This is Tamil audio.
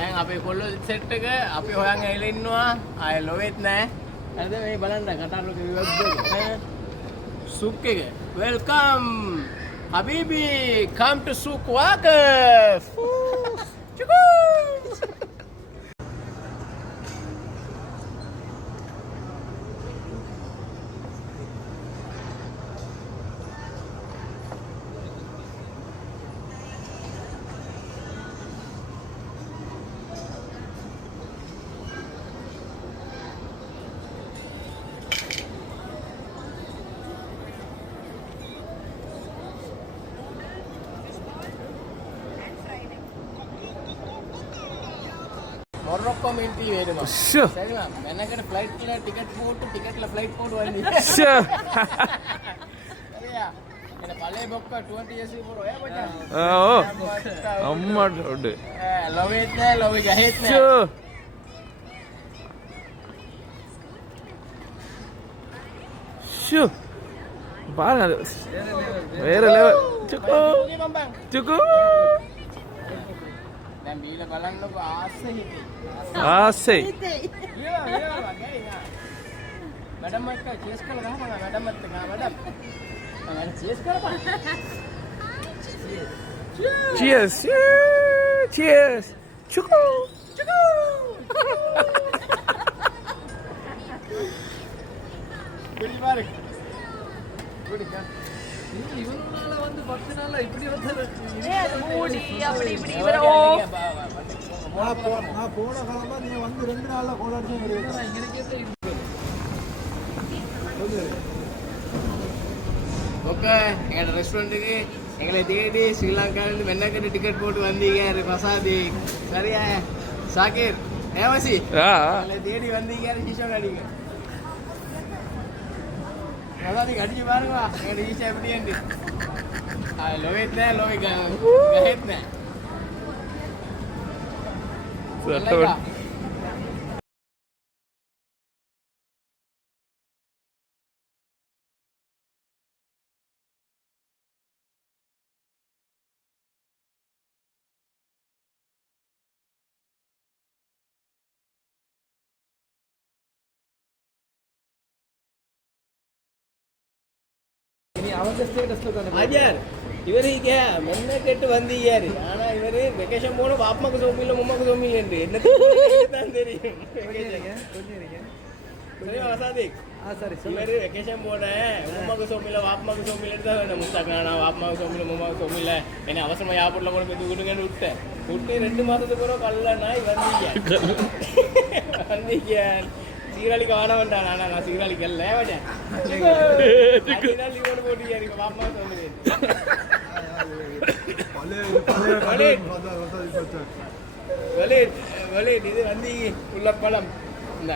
දැන් අපේ කොල්ලෝ සෙට් එක අපි හොයන් ඇවිල්ලා ඉන්නවා. ආයෙ ලොවෙත් නැහැ. හරිද මේ බලන්න කටාරලක විවද්ද. සුක් එක. Welcome. Habibi, come to Souq Waqif. Chukoo. Morocco minti வேணுமா சரிமா மெனக்கட ஃளைட்ல டிக்கெட் போட்டு டிக்கெட்ல ஃளைட் போடு வந்து சரியா என்ன பழைய பொக்க 20 years before ඔය මචං අම්මට ඔඩ ලොවෙත් නෑ ලොවෙ ගහෙත් නෑ ෂෝ බාරද வேற ලෙවල් චුකෝ චුකෝ දැන් බීලා බලන්නකො ආස්සේ හිතේ ආස්සේ मैडम मत का चेस कर रहा है मैडम मत का मैडम मैंने चेस कर पा चीयर्स चीयर्स चुको चुको गुड मार्क गुड का இவனால வந்து 10 நாளா இப்படி வந்தது அது மூடி அப்படி இப்படி இவரோ நான் போன காலமா நீங்க வந்து 2 நாள்ல கோல் அடிச்சு வரீங்க இங்கேயே ஓகே எங்க ரெஸ்டாரண்ட்டுக்கு எங்களை தேடி ஸ்ரீலங்காவிலிருந்து மென்னக்கட்டு டிக்கெட் போட்டு வந்தீங்க பிரசாதி சரியா சாகிர் ஏவாசி எங்களை தேடி வந்தீங்க ஷீஷா அடிங்க பிரசாதி அடிச்சு பாருங்க எங்க ஷீஷா எப்படி இருந்து லோவித் லோவி கஹேத் ஆஜார் இவரு மென்ன கேட்டு வந்தீங்க ஆனா இவரு வெக்கேஷன் போன பாப்பமாக்கு சோமில்ல மும்மாக்கு சோமில்ல என்று என்ன தெரியும் வசாதிக் இவரு வெக்கேஷன் போனேன் மும்மாக்கு சோமில்ல வாப்பமாக்கு சோமில்ல தான் முஸ்தாக்கானா வாப்பமாக்கு சோமில்ல மும்மாக்கு சோமில்ல என்ன அவசரமா யாப்பூர்ல கூட போய் விடுங்கன்னு விட்டேன் விட்டு 2 மாசத்துக்கு பிறகு கல்ல நாய் வந்தீங்க சீராளிக்கு வாட வேண்டாம் நான் சீராளிக்கு அல்ல வேண்டேன் போட்டு பாப்பா இது வந்து உள்ள பழம் இந்த